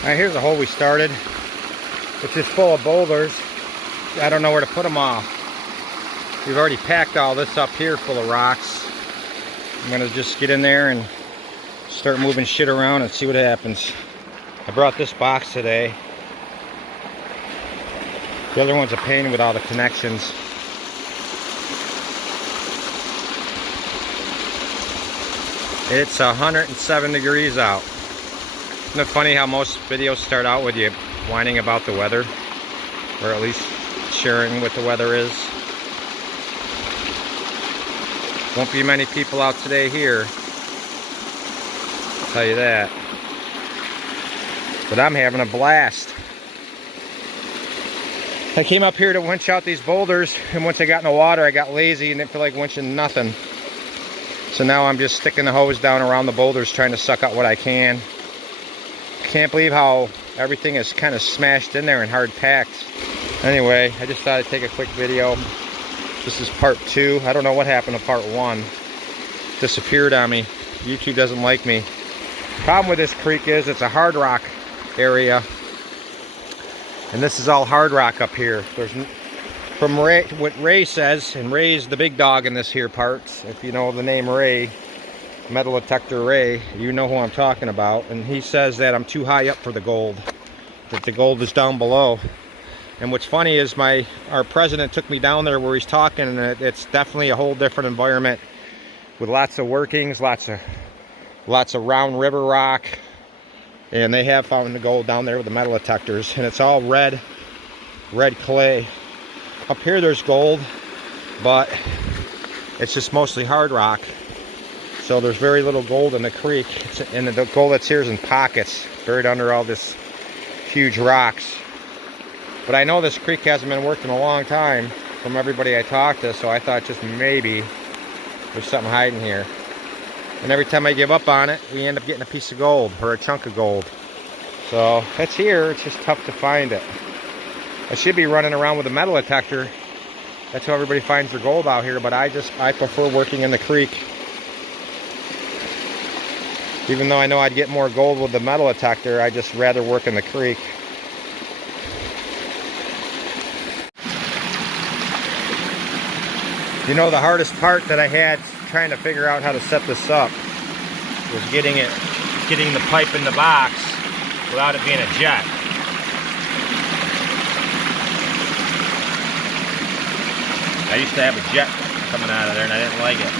Alright, here's the hole we started. It's just full of boulders. I don't know where to put them all. We've already packed all this up here full of rocks. I'm gonna just get in there and start moving shit around and see what happens. I brought this box today. The other one's a pain with all the connections. It's 107 degrees out. Isn't it funny how most videos start out with you whining about the weather? Or at least sharing what the weather is. Won't be many people out today here, I'll tell you that. But I'm having a blast. I came up here to winch out these boulders, and once I got in the water I got lazy and didn't feel like winching nothing. So now I'm just sticking the hose down around the boulders trying to suck out what I can. Can't believe how everything is kind of smashed in there and hard packed. Anyway, I just thought I'd take a quick video. This is part 2. I don't know what happened to part 1. Disappeared on me. YouTube doesn't like me. Problem with this creek is it's a hard rock area. And this is all hard rock up here. There's, from Ray, what Ray says, and Ray's the big dog in this here part. If you know the name Ray, metal detector Ray, you know who I'm talking about. And he says that I'm too high up for the gold, that the gold is down below. And what's funny is our president took me down there where he's talking, and it's definitely a whole different environment with lots of workings, lots of round river rock, and they have found the gold down there with the metal detectors, and it's all red clay. Up here there's gold, but it's just mostly hard rock. So there's very little gold in the creek, and the gold that's here is in pockets, buried under all this huge rocks. But I know this creek hasn't been worked in a long time from everybody I talked to, so I thought just maybe there's something hiding here. And every time I give up on it, we end up getting a piece of gold, or a chunk of gold. So it's here, it's just tough to find it. I should be running around with a metal detector. That's how everybody finds their gold out here, but I prefer working in the creek. Even though I know I'd get more gold with the metal detector, I just rather work in the creek. You know, the hardest part that I had trying to figure out how to set this up was getting the pipe in the box without it being a jet. I used to have a jet coming out of there and I didn't like it.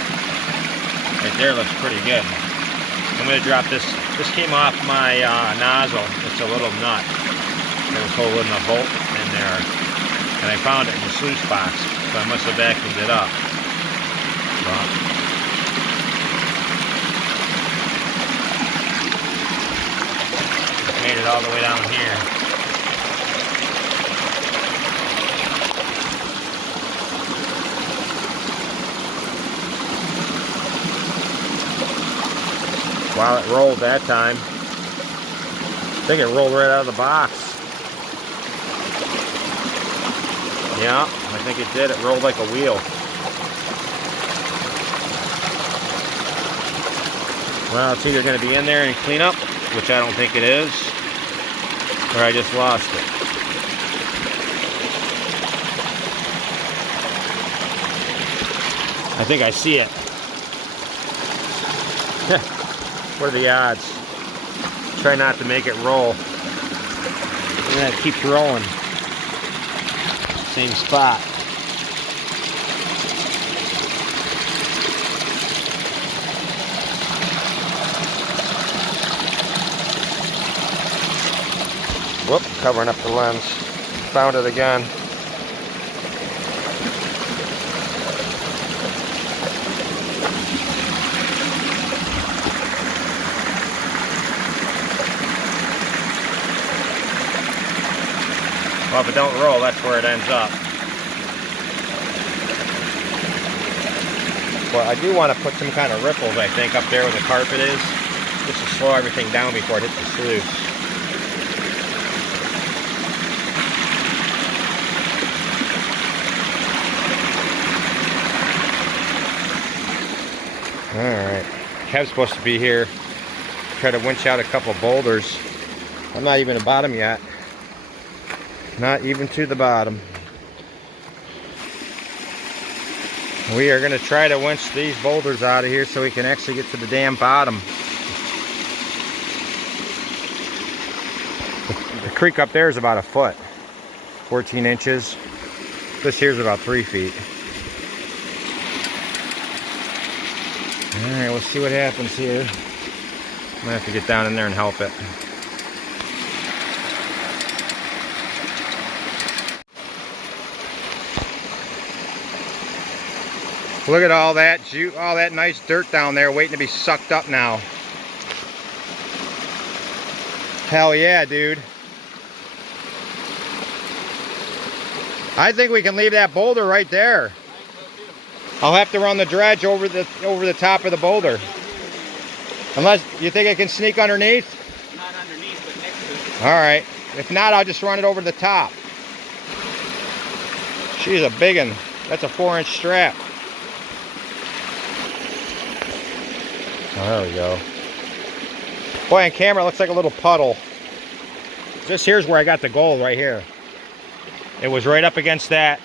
Right there looks pretty good. I'm going to drop this. This came off my nozzle. It's a little nut. It was holding a bolt in there. And I found it in the sluice box. So I must have vacuumed it up. But made it all the way down here. Wow, it rolled that time. I think it rolled right out of the box. Yeah, I think it did. It rolled like a wheel. Well, it's either going to be in there and clean up, which I don't think it is, or I just lost it. I think I see it. What are the odds? Try not to make it roll. And it keeps rolling. Same spot. Whoop, covering up the lens. Found it again. Well, if it don't roll, that's where it ends up. Well, I do want to put some kind of ripples, I think, up there where the carpet is, just to slow everything down before it hits the sluice. Alright, Kev's supposed to be here. Try to winch out a couple boulders. I'm not even at the bottom yet. Not even to the bottom. We are going to try to winch these boulders out of here so we can actually get to the damn bottom. The creek up there is about a foot, 14 inches. This here's about 3 feet. All right, let's see what happens here. I'm gonna have to get down in there and help it. Look at all that nice dirt down there waiting to be sucked up now. Hell yeah, dude. I think we can leave that boulder right there. I'll have to run the dredge over the top of the boulder. Unless you think I can sneak underneath? Not underneath, but next to it. All right. If not, I'll just run it over the top. She's a big one. That's a 4-inch strap. Oh, there we go. Boy, on camera it looks like a little puddle. This here's where I got the gold, right here. It was right up against that,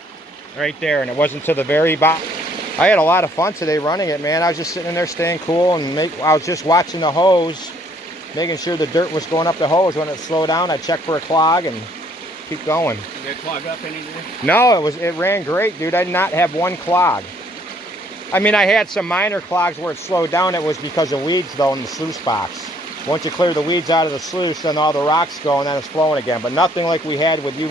right there, and it wasn't to the very bottom. I had a lot of fun today running it, man. I was just sitting in there staying cool, and I was just watching the hose, making sure the dirt was going up the hose. When it slowed down, I'd check for a clog and keep going. Did it clog up anywhere? No, it ran great, dude. I did not have one clog. I mean, I had some minor clogs where it slowed down. It was because of weeds, though, in the sluice box. Once you clear the weeds out of the sluice, then all the rocks go, and then it's flowing again. But nothing like we had with you.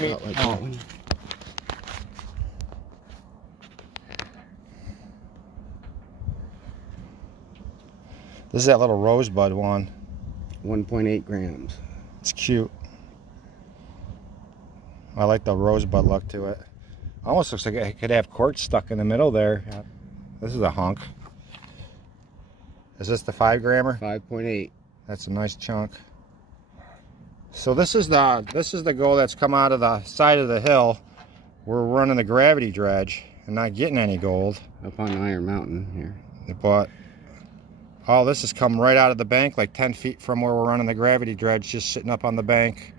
This is that little rosebud one. 1.8 grams. It's cute. I like the rosebud look to it. Almost looks like it could have quartz stuck in the middle there. Yep. This is a hunk. Is this the 5 grammer? 5.8. That's a nice chunk. So this is the gold that's come out of the side of the hill. We're running the gravity dredge and not getting any gold. Up on Iron Mountain here. But all this has come right out of the bank, like 10 feet from where we're running the gravity dredge, just sitting up on the bank,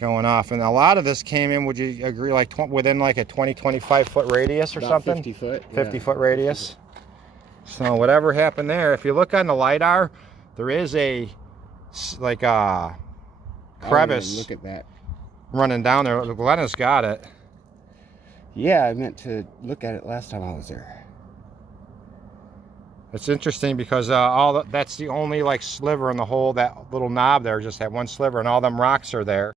going off. And a lot of this came in, would you agree, like within like a 20-25 foot radius or About something? 50 foot. 50 foot radius. So whatever happened there, if you look on the LiDAR, there is a like a crevice. Look at that. Running down there. Glenna's got it. Yeah, I meant to look at it last time I was there. It's interesting because that's the only like sliver in the whole, that little knob there, just that one sliver, and all them rocks are there.